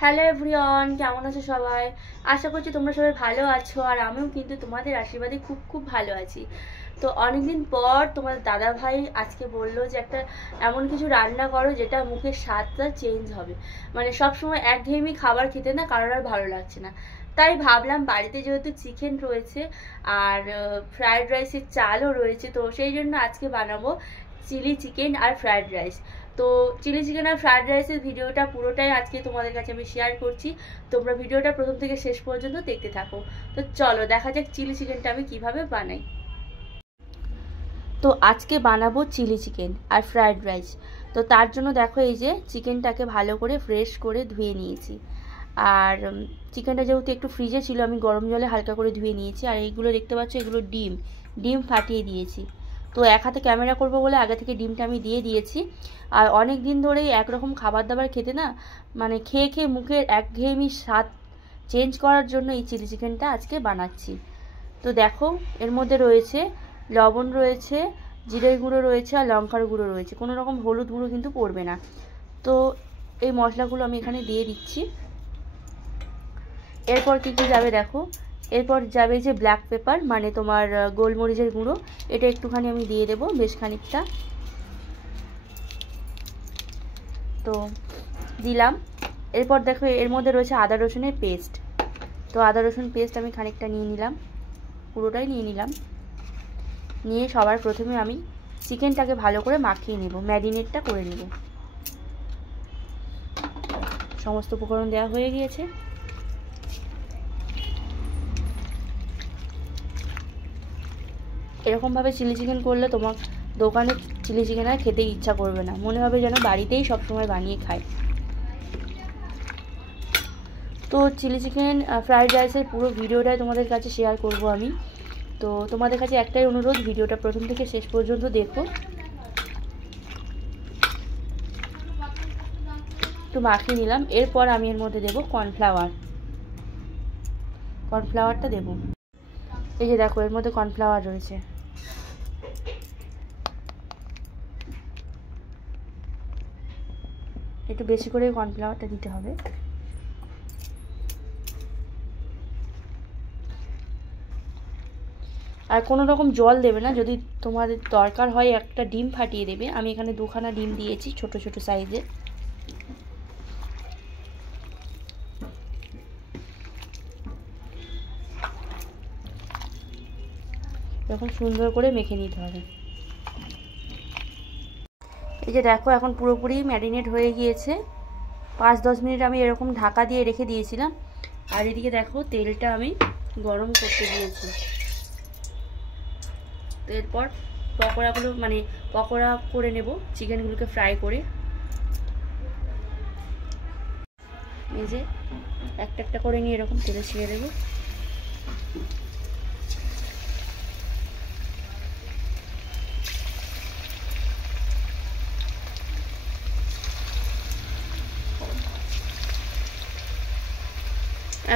Hello everyone, কেমন আছো সবাই? আশা করছি তোমরা সবাই ভালো আছো, আর আমিও কিন্তু তোমাদের আশীর্বাদে খুব খুব ভালো আছি। তো অনেকদিন পর তোমার দাদা ভাই আজকে বললো যে একটা এমন কিছু রান্না করো যেটা মুখের স্বাদটা চেঞ্জ হবে। মানে সবসময় একঘেয়েমি খাবার খেতে না কারোর আর ভালো লাগছে না। তাই ভাবলাম বাড়িতে যেহেতু চিকেন রয়েছে আর ফ্রায়েড রাইসের চালও রয়েছে, তো সেই জন্য আজকে বানাবো চিলি চিকেন আর ফ্রায়েড রাইস। তো চিলি চিকেন আর ফ্রায়েড রাইসের ভিডিওটা পুরোটাই আজকে তোমাদের কাছে আমি শেয়ার করছি। তোমরা ভিডিওটা প্রথম থেকে শেষ পর্যন্ত দেখতে থাকো। তো চলো দেখা যাক চিলি চিকেনটা আমি কিভাবে বানাই। তো আজকে বানাবো চিলি চিকেন আর ফ্রায়েড রাইস। তো তার জন্য দেখো এই যে চিকেনটাকে ভালো করে ফ্রেশ করে ধুয়ে নিয়েছি। আর চিকেনটা যেহেতু একটু ফ্রিজে ছিল, আমি গরম জলে হালকা করে ধুয়ে নিয়েছি। আর এইগুলো দেখতে পাচ্ছ, এগুলো ডিম ফাটিয়ে দিয়েছি। তো এক হাতে ক্যামেরা করবো বলে আগে থেকে ডিমটা আমি দিয়ে দিয়েছি। আর অনেক দিন ধরেই একরকম খাবার দাবার খেতে না, মানে খেয়ে খেয়ে মুখের একঘেয়েমি স্বাদ চেঞ্জ করার জন্য এই চিলি চিকেনটা আজকে বানাচ্ছি। তো দেখো এর মধ্যে রয়েছে লবণ, রয়েছে জিরের গুঁড়ো, রয়েছে আর লঙ্কার গুঁড়ো রয়েছে, কোনো রকম হলুদ গুঁড়ো কিন্তু পড়বে না। তো এই মশলাগুলো আমি এখানে দিয়ে দিচ্ছি। এরপর কী কী যাবে দেখো, এরপর যাবে যে ব্ল্যাক পেপার, মানে তোমার গোলমরিচের গুঁড়ো, এটা একটুখানি আমি দিয়ে দেবো, বেশ খানিকটা। তো দিলাম। এরপর দেখো এর মধ্যে রয়েছে আদা রসুনের পেস্ট। তো আদা রসুন পেস্ট আমি খানিকটা নিয়ে নিলাম, পুরোটাই নিয়ে নিলাম। নিয়ে সবার প্রথমে আমি চিকেনটাকে ভালো করে মাখিয়ে নেব, ম্যারিনেটটা করে নেব। সমস্ত উপকরণ দেওয়া হয়ে গিয়েছে। এরকমভাবে চিলি চিকেন করলে তোমার দোকানে চিলি চিকেন আর খেতে ইচ্ছা করবে না, মনে হবে যেন বাড়িতেই সবসময় বানিয়ে খায়। তো চিলি চিকেন ফ্রাইড রাইসের পুরো ভিডিওটাই তোমাদের কাছে শেয়ার করব আমি। তো তোমাদের কাছে একটাই অনুরোধ, ভিডিওটা প্রথম থেকে শেষ পর্যন্ত দেখো। একটু মাখিয়ে নিলাম। এরপর আমি এর মধ্যে দেবো কর্নফ্লাওয়ারটা দেবো। এই যে দেখো এর মধ্যে কর্নফ্লাওয়ার রয়েছে। একটু বেশি করে কর্নফ্লাওয়ারটা দিতে হবে। আর কোনো রকম জল দেবে না, যদি তোমাদের দরকার হয় একটা ডিম ফাটিয়ে দেবে। আমি এখানে দুখানা ডিম দিয়েছি, ছোট ছোট সাইজের। এরকম সুন্দর করে মেখে নিতে হবে। এই যে দেখো এখন পুরোপুরি ম্যারিনেট হয়ে গিয়েছে। 5-10 মিনিট আমি এরকম ঢাকা দিয়ে রেখে দিয়েছিলাম। আর এদিকে দেখো তেলটা আমি গরম করতে দিয়েছি। তো এরপর পকোড়াগুলো, মানে পকোড়া করে নেব চিকেনগুলোকে ফ্রাই করে। এই যে একটা একটা করে নিয়ে এরকম তেলে ছেড়ে দেবো।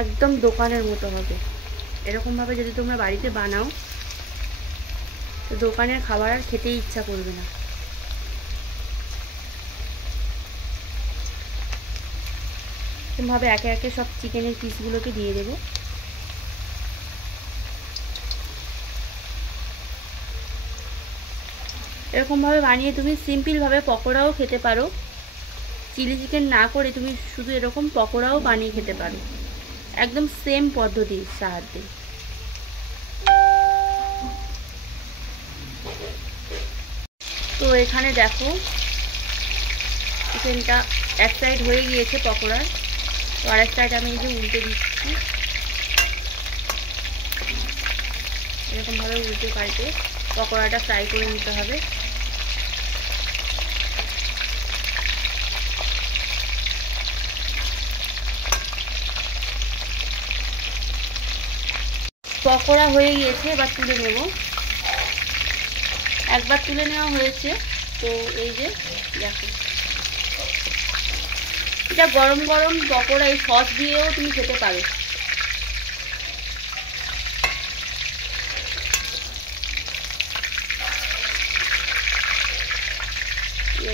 একদম দোকানের মতো হবে। এরকমভাবে যদি তোমরা বাড়িতে বানাও তো দোকানের খাবার আর খেতেই ইচ্ছা করবে না। এরকমভাবে একে একে সব চিকেনের পিসগুলোকে দিয়ে দেবো। এরকমভাবে বানিয়ে তুমি সিম্পলভাবে পকোড়াও খেতে পারো। চিলি চিকেন না করে তুমি শুধু এরকম পকোড়াও বানিয়ে খেতে পারো, একদম সেম পদ্ধতির সাহায্যে। তো এখানে দেখো চিকেনটা এক সাইড হয়ে গিয়েছে পকোড়ার। তো আরেক সাইড আমি এই যে উল্টে দিচ্ছি। এরকমভাবে উল্টে পাল্টে পকোড়াটা ফ্রাই করে নিতে হবে। পকোড়া হয়ে গিয়েছে, এবার তুলে নেব। একবার তুলে নেওয়া হয়েছে। তো এই যে দেখো, এটা গরম গরম পকোড়া এই সস দিয়েও তুমি খেতে পারো।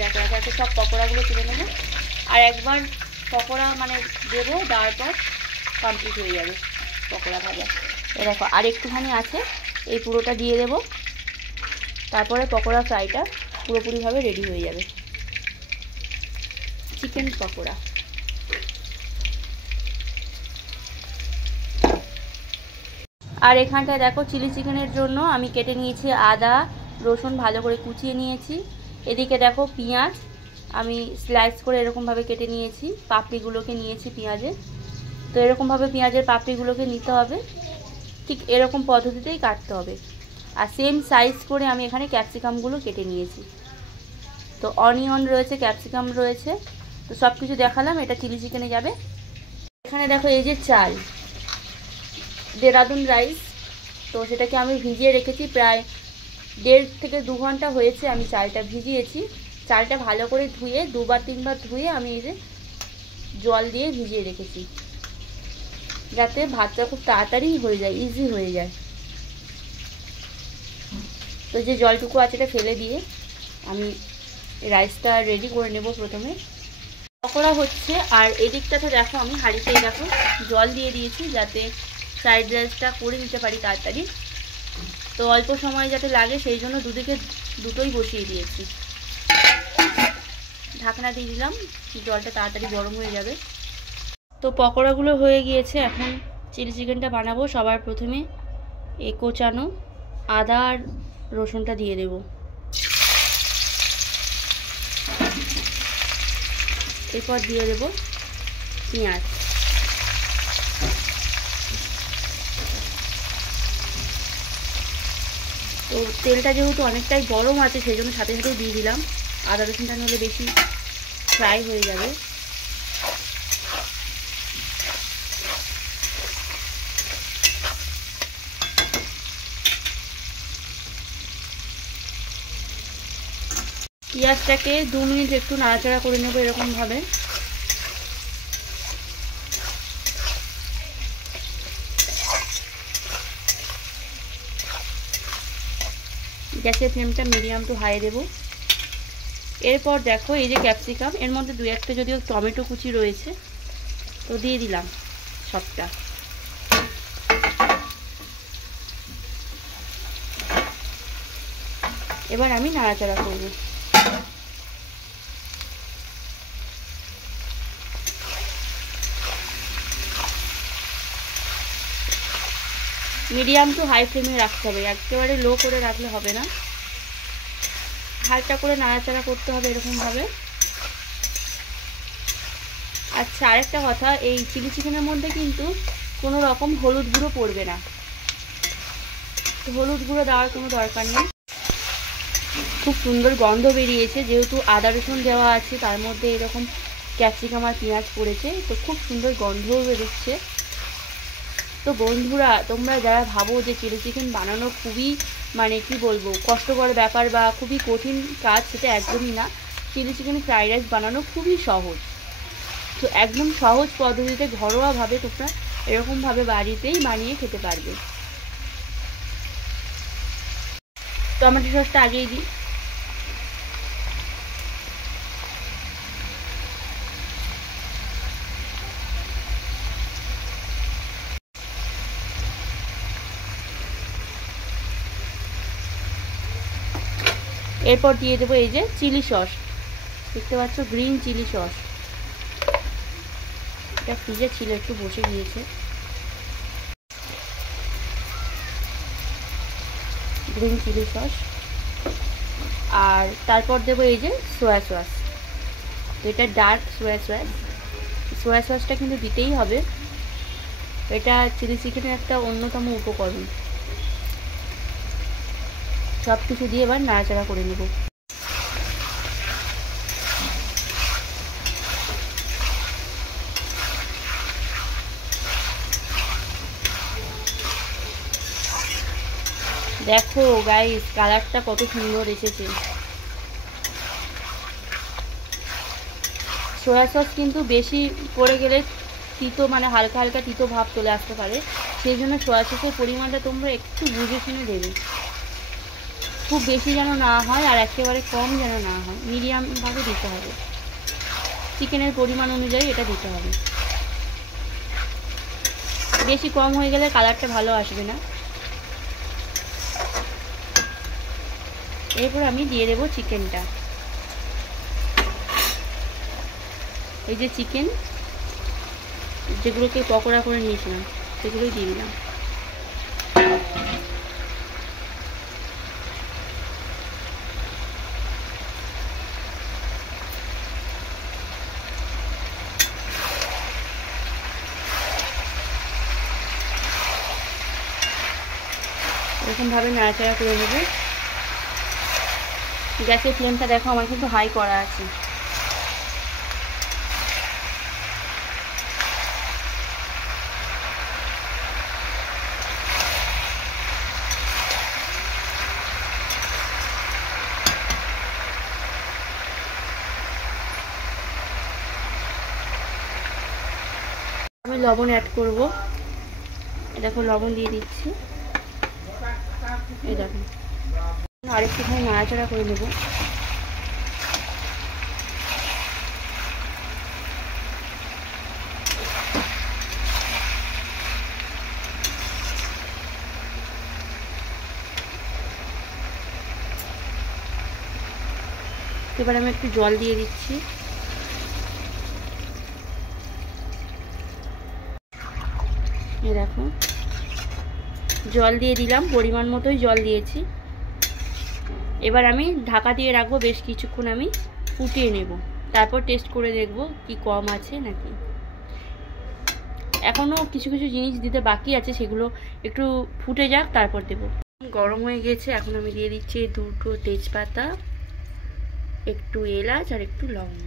দেখো একে একে সব পকোড়াগুলো তুলে নেবো। আর একবার পকোড়া মানে দেবো, দেওয়ার পর কমপ্লিট হয়ে যাবে পকোড়া ভাজা। এ দেখো আর একটুখানি আছে, এই পুরোটা দিয়ে দেবো, তারপরে পকোড়া ফ্রাইটা পুরোপুরিভাবে রেডি হয়ে যাবে। চিকেন পকোড়া। আর এখানটায় দেখো চিলি চিকেনের জন্য আমি কেটে নিয়েছি আদা রসুন, ভালো করে কুচিয়ে নিয়েছি। এদিকে দেখো পেঁয়াজ আমি স্লাইস করে এরকমভাবে কেটে নিয়েছি, পাপড়িগুলোকে নিয়েছি পেঁয়াজের। তো এরকমভাবে পেঁয়াজের পাপড়িগুলোকে নিতে হবে, ঠিক এরকম পদ্ধতিতেই কাটতে হবে। আর সেম সাইজ করে আমি এখানে ক্যাপসিকামগুলো কেটে নিয়েছি। তো অনিয়ন রয়েছে, ক্যাপসিকাম রয়েছে, তো সব কিছু দেখালাম। এটা চিলি চিকেনে যাবে। এখানে দেখো এই যে চাল, দেরাদুন রাইস, তো সেটাকে আমি ভিজিয়ে রেখেছি প্রায় 1.5 থেকে 2 ঘন্টা হয়েছে আমি চালটা ভিজিয়েছি। চালটা ভালো করে ধুয়ে 2-3 বার ধুয়ে আমি এই যে জল দিয়ে ভিজিয়ে রেখেছি, যাতে ভাতটা খুব তাড়াতাড়ি হয়ে যায়, ইজি হয়ে যায়। তো যে জলটুকু আছে এটা ফেলে দিয়ে আমি রাইসটা রেডি করে নেব প্রথমে। পকোড়া হচ্ছে, আর এদিকটাতে দেখো আমি হাঁড়িতে দেখো জল দিয়ে দিয়েছি, যাতে ফ্রাইড রাইসটা করে নিতে পারি তাড়াতাড়ি। তো অল্প সময় যাতে লাগে সেই জন্য দুদিকে দুটোই বসিয়ে দিয়েছি। ঢাকনা দিয়ে দিলাম, জলটা তাড়াতাড়ি গরম হয়ে যাবে। তো পকোড়াগুলো হয়ে গিয়েছে, এখন চিলি চিকেনটা বানাবো। সবার প্রথমে এই কোচানো আদা আর রসুনটা দিয়ে দেব, এরপর দিয়ে দেব পেঁয়াজ। তো তেলটা যেহেতু অনেকটাই গরম আছে সেই জন্য সাথে সাথে দিয়ে দিলাম। আদা রসুনটা নিলে বেশি ফ্রাই হয়ে যাবে। পেঁয়াজটাকে 2 মিনিট একটু নাড়াচাড়া করে নেব এরকমভাবে। গ্যাসের ফ্লেমটা মিডিয়াম টু হাই দেব। এরপর দেখো এই যে ক্যাপসিকাম, এর মধ্যে 2-1টা যদিও টমেটো কুচি রয়েছে, তো দিয়ে দিলাম সবটা। এবার আমি নাড়াচাড়া করব। মিডিয়াম টু হাই ফ্লেমে রাখতে হবে, একেবারে লো করে রাখলে হবে না, হালকা করে নাড়াচাড়া করতে হবে এরকমভাবে। আচ্ছা, আরেকটা কথা, এই চিলি চিকেনের মধ্যে কিন্তু কোনো রকম হলুদ গুঁড়ো পড়বে না, হলুদ গুঁড়ো দেওয়ার কোনো দরকার নেই। খুব সুন্দর গন্ধ বেরিয়েছে, যেহেতু আদা রসুন দেওয়া আছে, তার মধ্যে এরকম ক্যাপসিকাম আর পেঁয়াজ পড়েছে, তো খুব সুন্দর গন্ধও বেরোচ্ছে। তো বন্ধুরা, তোমরা যারা ভাবো যে চিলি চিকেন বানানো খুবই মানে কি বলবো কষ্টকর ব্যাপার বা খুবই কঠিন কাজ, সেটা একদমই না। চিলি চিকেন ফ্রাইড রাইস বানানো খুবই সহজ। তো একদম সহজ পদ্ধতিতে ঘরোয়াভাবে তোমরা এরকমভাবে বাড়িতেই বানিয়ে খেতে পারবে। টমেটো সসটা আগেই দিই। এরপর দিয়ে দেবো এই যে চিলি সস, দেখতে পাচ্ছ গ্রিন চিলি সস, এটা ফ্রিজে ছিল একটু বসে গিয়েছে। গ্রিন চিলি সস, আর তারপর দেবো এই যে সোয়া সস। তো এটা ডার্ক সোয়া সসটা কিন্তু দিতেই হবে, এটা চিলি চিকেনের একটা অন্যতম উপকরণ। সব কিছু দিয়ে এবার নাড়াচাড়া করে নেব। দেখো গাইস, কালারটা কত সুন্দর এসেছে। সোয়া সস কিন্তু বেশি পড়ে গেলে তিতো, মানে হালকা হালকা তিতো ভাব চলে আসতে পারে, সেই জন্য সোয়া সসের পরিমাণটা তোমরা একটু বুঝে শুনে দেবে। খুব বেশি যেন না হয় আর একেবারে কম যেন না হয়, মিডিয়ামভাবে দিতে হবে। চিকেনের পরিমাণ অনুযায়ী এটা দিতে হবে। বেশি কম হয়ে গেলে কালারটা ভালো আসবে না। এরপর আমি দিয়ে দেবো চিকেনটা। এই যে চিকেন যেগুলোকে পকোড়া করে নিয়েছিলাম সেগুলোই দিয়ে দিলাম। এরকমভাবে নাড়াচাড়া করে নেবে। গ্যাসের ফ্লেমটা দেখো আমার কিন্তু হাই করা আছে। আমি লবণ অ্যাড করব। দেখো লবণ দিয়ে দিচ্ছি। এই দেখো আরেকটুখানি নাড়াচাড়া করে নেব। এবার আমি একটু জল দিয়ে দিচ্ছি। এই দেখো জল দিয়ে দিলাম, পরিমাণ মতোই জল দিয়েছি। এবার আমি ঢাকা দিয়ে রাখবো, বেশ কিছুক্ষণ আমি ফুটিয়ে নেব, তারপর টেস্ট করে দেখব কি কম আছে নাকি। এখনও কিছু কিছু জিনিস দিতে বাকি আছে, সেগুলো একটু ফুটে যাক তারপর দেব। গরম হয়ে গেছে, এখন আমি দিয়ে দিচ্ছি 2টো তেজপাতা, একটু এলাচ আর একটু লবঙ্গ।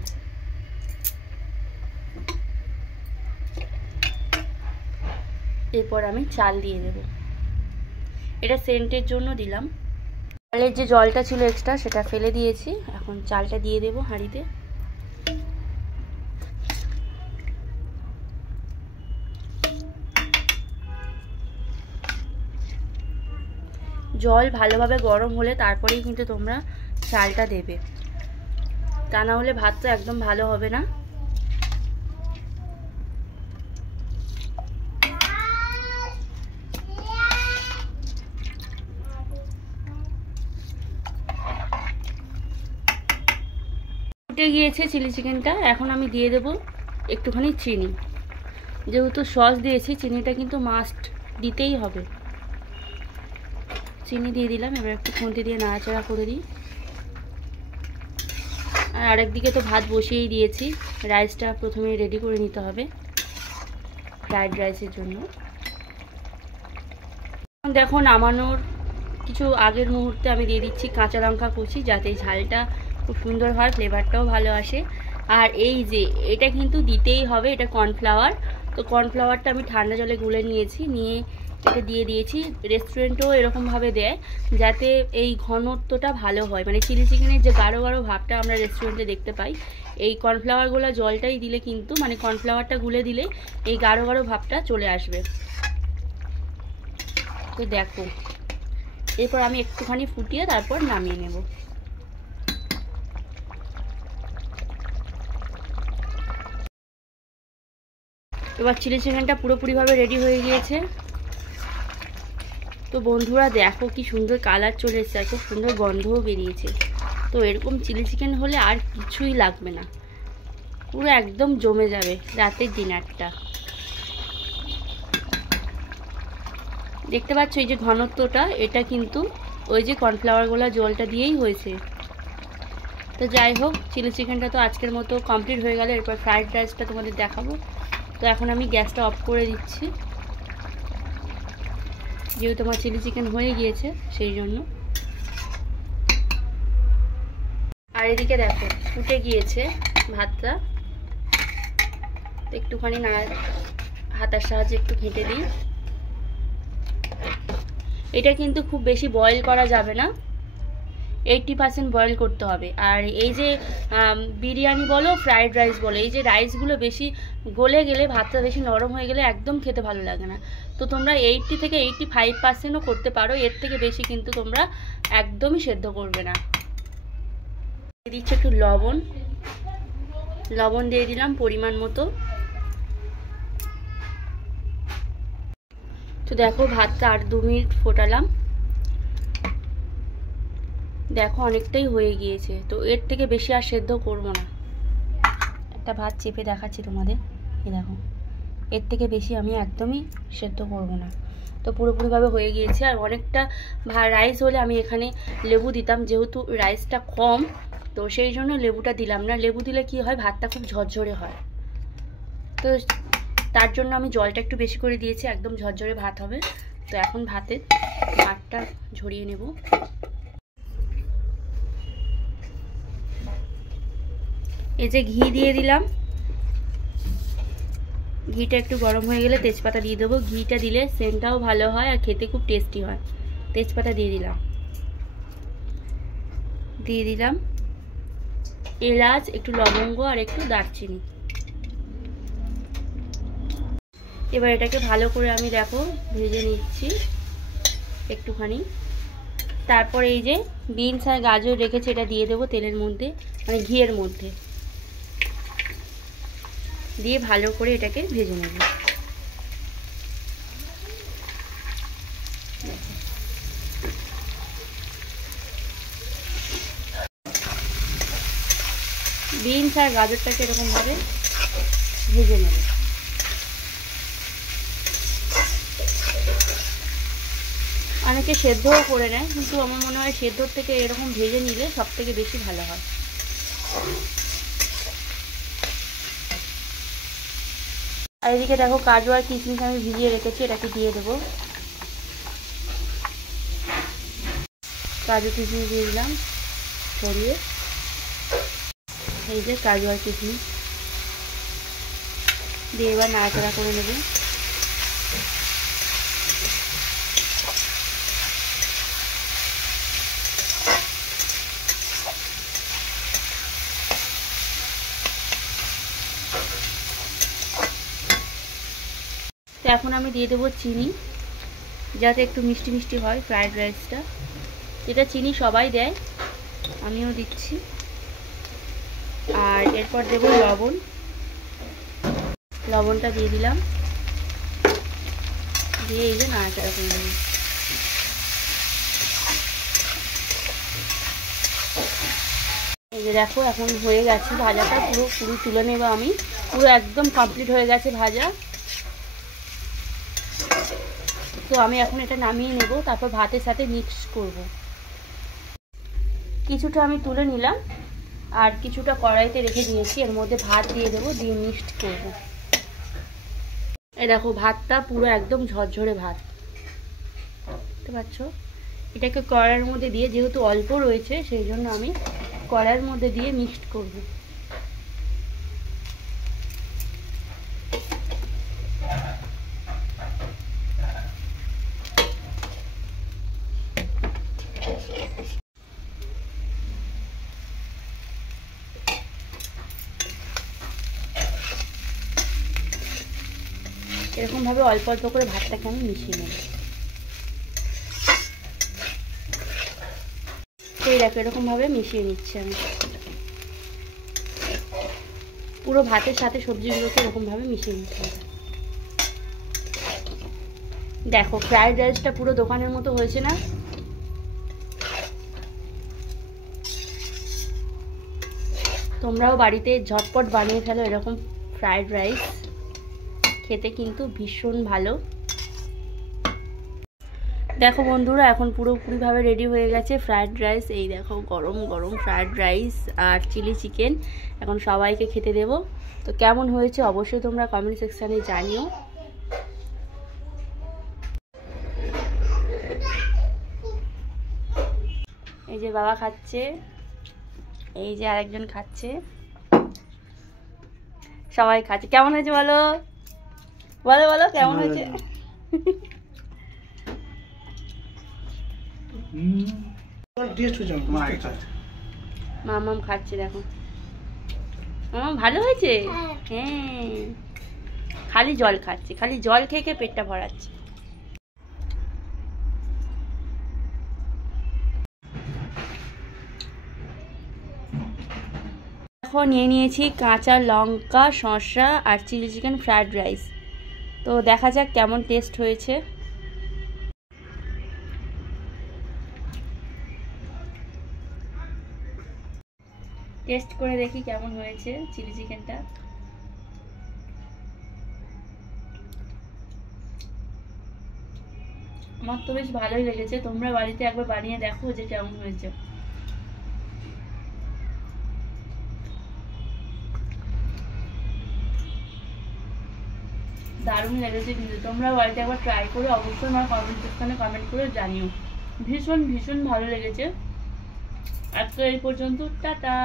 এরপর আমি চাল দিয়ে দেব। এটা সেন্টের জন্য দিলাম। চালের যে জলটা ছিল এক্সট্রা সেটা ফেলে দিয়েছি। এখন চালটা দিয়ে দেব হাঁড়িতে। জল ভালোভাবে গরম হলে তারপরেই কিন্তু তোমরা চালটা দেবে, তা না হলে ভাতটা একদম ভালো হবে না। ফুটে গিয়েছে চিলি চিকেনটা। এখন আমি দিয়ে দেব একটুখানি চিনি। যেহেতু সস দিয়েছি চিনিটা কিন্তু মাস্ট দিতেই হবে। চিনি দিয়ে দিলাম। এবার একটু খুন্তি দিয়ে নাড়াচাড়া করে দিই। আর আরেকদিকে তো ভাত বসিয়েই দিয়েছি, রাইসটা প্রথমে রেডি করে নিতে হবে ফ্রাইড রাইসের জন্য। দেখো নামানোর কিছু আগের মুহূর্তে আমি দিয়ে দিচ্ছি কাঁচা লঙ্কা কুচি, যাতে ঝালটা খুব সুন্দর হয়, ফ্লেভারটাও ভালো আসে। আর এই যে এটা কিন্তু দিতেই হবে, এটা কর্নফ্লাওয়ার। তো কর্নফ্লাওয়ারটা আমি ঠান্ডা জলে গুলে নিয়েছি, নিয়ে এটা দিয়ে দিয়েছি। রেস্টুরেন্টেও এরকমভাবে দেয় যাতে এই ঘনত্বটা ভালো হয়, মানে চিলি চিকেনের যে গাঢ় গাঢ় ভাবটা আমরা রেস্টুরেন্টে দেখতে পাই, এই কর্নফ্লাওয়ারগুলো জলটাই দিলে কিন্তু, মানে কর্নফ্লাওয়ারটা গুলে দিলে এই গাঢ় গাঢ় ভাবটা চলে আসবে। তো দেখো এরপর আমি একটুখানি ফুটিয়ে তারপর নামিয়ে নেব। এবার চিলি চিকেনটা পুরোপুরিভাবে রেডি হয়ে গিয়েছে। তো বন্ধুরা দেখো কি সুন্দর কালার চলে এসেছে, আর খুব সুন্দর গন্ধও বেরিয়েছে। তো এরকম চিলি চিকেন হলে আর কিছুই লাগবে না, পুরো একদম জমে যাবে রাতের ডিনারটা। দেখতে পাচ্ছ এই যে ঘনত্বটা, এটা কিন্তু ওই যে কর্নফ্লাওয়ারগুলো জলটা দিয়েই হয়েছে। তো যাই হোক, চিলি চিকেনটা তো আজকের মতো কমপ্লিট হয়ে গেল। এরপর ফ্রাইড রাইসটা তোমাদের দেখাবো। তো এখন আমি গ্যাসটা অফ করে দিচ্ছি, যেহেতু আমার চিলি চিকেন হয়ে গিয়েছে সেই জন্য। আর এদিকে দেখো ফুটে গিয়েছে ভাতটা। একটুখানি হাতার সাহায্যে একটু ঘেঁটে দিই। এটা কিন্তু খুব বেশি বয়েল করা যাবে না, 80% বয়েল করতে হবে। আর এই যে বিরিয়ানি বলো ফ্রাইড রাইস বলো, এই যে রাইসগুলো বেশি গলে গেলে, ভাতটা বেশি নরম হয়ে গেলে একদম খেতে ভালো লাগে না। তো তোমরা 80 থেকে 85%ও করতে পারো, এর থেকে বেশি কিন্তু তোমরা একদমই সেদ্ধ করবে না। দিয়ে দিচ্ছি একটু লবণ, লবণ দিয়ে দিলাম পরিমাণ মতো। তো দেখো ভাতটা আর 2 মিনিট ফোটালাম, দেখো অনেকটাই হয়ে গিয়েছে। তো এর থেকে বেশি আর সেদ্ধ করব না। একটা ভাত চেপে দেখাচ্ছি তোমাদের, এই দেখো এর থেকে বেশি আমি একদমই সেদ্ধ করব না। তো পুরোপুরিভাবে হয়ে গিয়েছে। আর অনেকটা রাইস হলে আমি এখানে লেবু দিতাম, যেহেতু রাইসটা কম তো সেই জন্য লেবুটা দিলাম না। লেবু দিলে কি হয়, ভাতটা খুব ঝরঝরে হয়, তো তার জন্য আমি জলটা একটু বেশি করে দিয়েছি, একদম ঝরঝরে ভাত হবে। তো এখন ভাতের ভাতটা ঝরিয়ে নেব। এই যে ঘি দিয়ে দিলাম, ঘিটা একটু গরম হয়ে গেলে তেজপাতা দিয়ে দেবো। ঘিটা দিলে সেন্টটাও ভালো হয় আর খেতে খুব টেস্টি হয়। তেজপাতা দিয়ে দিলাম, এলাচ, একটু লবঙ্গ আর একটু দারচিনি। এবার এটাকে ভালো করে আমি দেখো ভেজে নিচ্ছি একটুখানি। তারপরে এই যে বিনস আর গাজর রেখেছি এটা দিয়ে দেবো তেলের মধ্যে, মানে ঘিয়ের মধ্যে দিয়ে ভালো করে এটাকে ভেজে নেব। বিনস আর গাজরটাকে এরকমভাবে ভেজে নেব। অনেকে সেদ্ধও করে নেয়, কিন্তু আমার মনে হয় সেদ্ধর থেকে এরকম ভেজে নিলে সব থেকে বেশি ভালো হয়। আর এদিকে দেখো কাজু আর কিশমিশ আমি ভিজিয়ে রেখেছি, এটাকে দিয়ে দেবো। কাজু কিশমিশ দিয়ে দিলাম ছড়িয়ে। এই যে কাজু আর কিশমিশ দিয়ে এবার নাড়াচাড়া করে নেব। তো এখন আমি দিয়ে দেবো চিনি, যাতে একটু মিষ্টি মিষ্টি হয় ফ্রায়েড রাইসটা। এটা চিনি সবাই দেয়, আমিও দিচ্ছি। আর এরপর দেবো লবণ, লবণটা দিয়ে দিলাম, দিয়ে এই যে নাড়াচাড়া করে নেব। এই যে দেখো এখন হয়ে গেছে ভাজাটা, পুরো তুলে নেব আমি। পুরো একদম কমপ্লিট হয়ে গেছে ভাজা। তো আমি এখন এটা নামিয়ে নেব, তারপর ভাতের সাথে মিক্স করব। কিছুটা আমি তুলে নিলাম আর কিছুটা কড়াইতে রেখে দিয়েছি, এর মধ্যে ভাত দিয়ে দেবো, দিয়ে মিক্সড করব। এই দেখো ভাতটা পুরো একদম ঝরঝরে ভাত, বুঝতে পারছো? এটাকে কড়াইয়ের মধ্যে দিয়ে, যেহেতু অল্প রয়েছে সেই জন্য আমি কড়াইয়ের মধ্যে দিয়ে মিক্সড করব। এরকমভাবে অল্প অল্প করে ভাতটাকে আমি মিশিয়ে নেব। এই দেখো এরকমভাবে মিশিয়ে নিচ্ছি আমি, পুরো ভাতের সাথে সবজিগুলোকে এরকমভাবে মিশিয়ে নিতে হবে। দেখো ফ্রাইড রাইসটা পুরো দোকানের মতো হয়েছে না? তোমরাও বাড়িতে ঝটপট বানিয়ে ফেলো এরকম ফ্রাইড রাইস, খেতে কিন্তু ভীষণ ভালো। দেখো বন্ধুরা এখন পুরোপুরিভাবে রেডি হয়ে গেছে ফ্রাইড রাইস। এই দেখো গরম গরম ফ্রাইড রাইস আর চিলি চিকেন, এখন সবাইকে খেতে দেব। তো কেমন হয়েছে অবশ্যই তোমরা কমেন্ট সেকশানে জানিও। এই যে বাবা খাচ্ছে, এই যে আরেকজন খাচ্ছে, সবাই খাচ্ছে। কেমন হয়েছে বলো, বলো বলো কেমন হয়েছে? মামাম খাচ্ছে, দেখো মামাম ভালো হয়েছে। হ্যাঁ খালি জল খাচ্ছে, খালি জল খেয়ে খেয়ে পেটটা ভরাচ্ছে। দেখো নিয়ে নিয়েছি কাঁচা লঙ্কা, শসা আর চিলি চিকেন ফ্রাইড রাইস। তো দেখা যাক কেমন টেস্ট হয়েছে। টেস্ট করে দেখি কেমন হয়েছে চিলি চিকেনটা। আমার তো বেশ ভালোই লেগেছে, তোমরা বাড়িতে একবার বানিয়ে দেখো যে কেমন হয়েছে। দারুণ লেগেছে, কিন্তু তোমরা বাড়িতে একবার ট্রাই করে অবশ্যই আমার কমেন্ট সেকশনে কমেন্ট করে জানিও। ভীষণ ভীষণ ভালো লেগেছে। আজকে এই পর্যন্ত, টাটা।